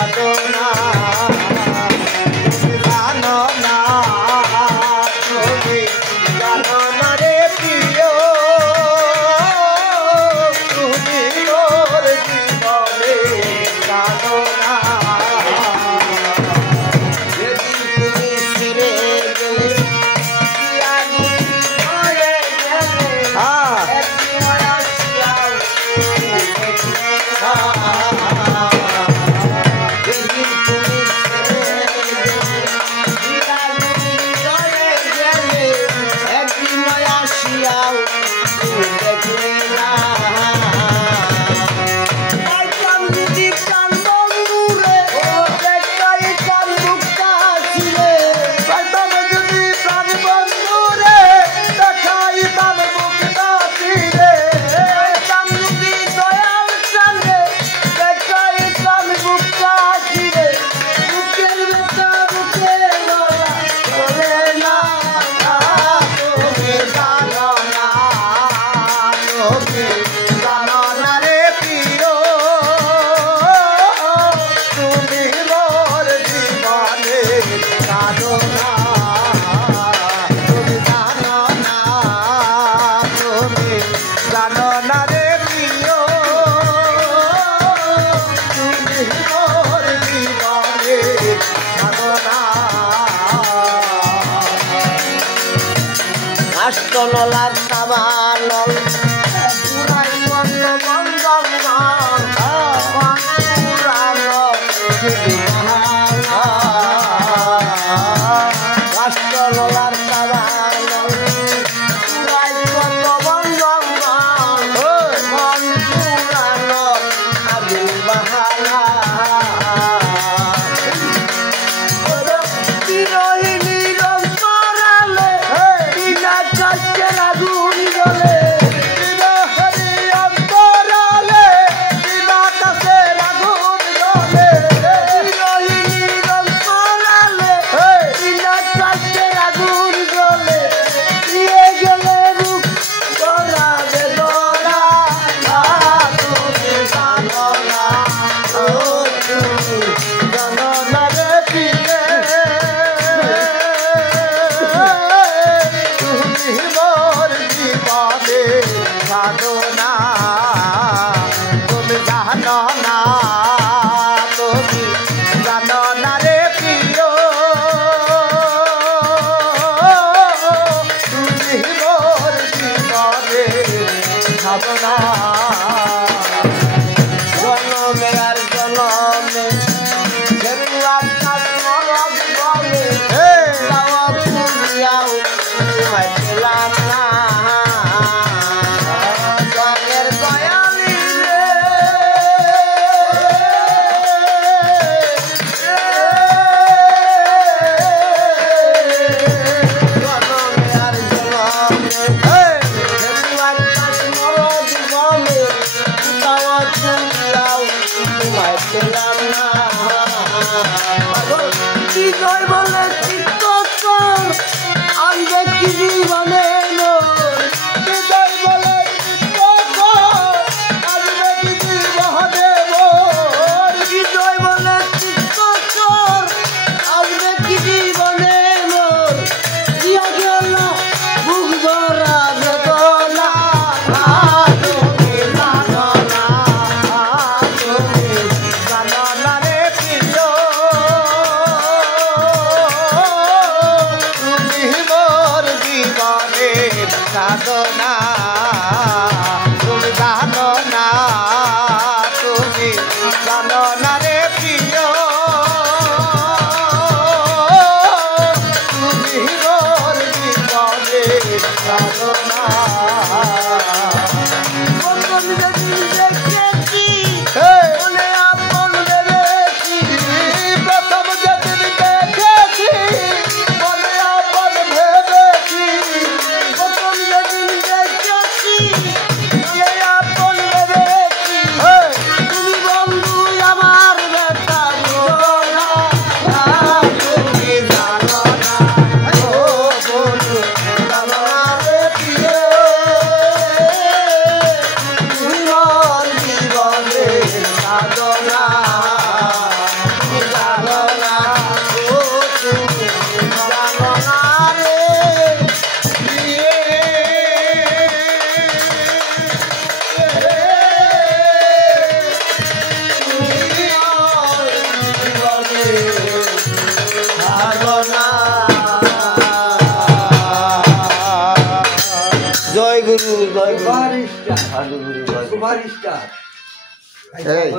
সাধনা জানো না তুমি জানো না রে প্রিয় তুমি মোর জীবনে সাধনা যদি তুমি ছেড়ে গেলে নলার সাবানল পুরাই বন্ধ বন্ধ পুরানো রাষ্ট্রনলার সাবানল পুরাই বন্ধ বন্ধ পুরানো আবু বাহালা সাধনা তুমি জানো না তুমি জানো না রে প্রিয় তুমি মোর জীবনে সাধনা জন্মে আর জন্মে পেলাম না বিজয় বলে চিত্ত আমি দেখি জীবনে বিজয় বলে চিত্ত আমি দেখি জীবনে বিজয় বলে চিত্ত আমি দেখি জীবনে দিয়া গেল বুক ধরা বেদনা তুমি জানো না তুমি জানো না রে প্রিয় তুমি মোর জীবনের সাধনা তুমি জানো না তুমি জানো না রে প্রিয় তুমি মোর জীবনের সাধনা সাধনা জয় গুরু জয় গুরু সুপারস্টার সাধু গুরু জয় গুরু সুপারস্টার এই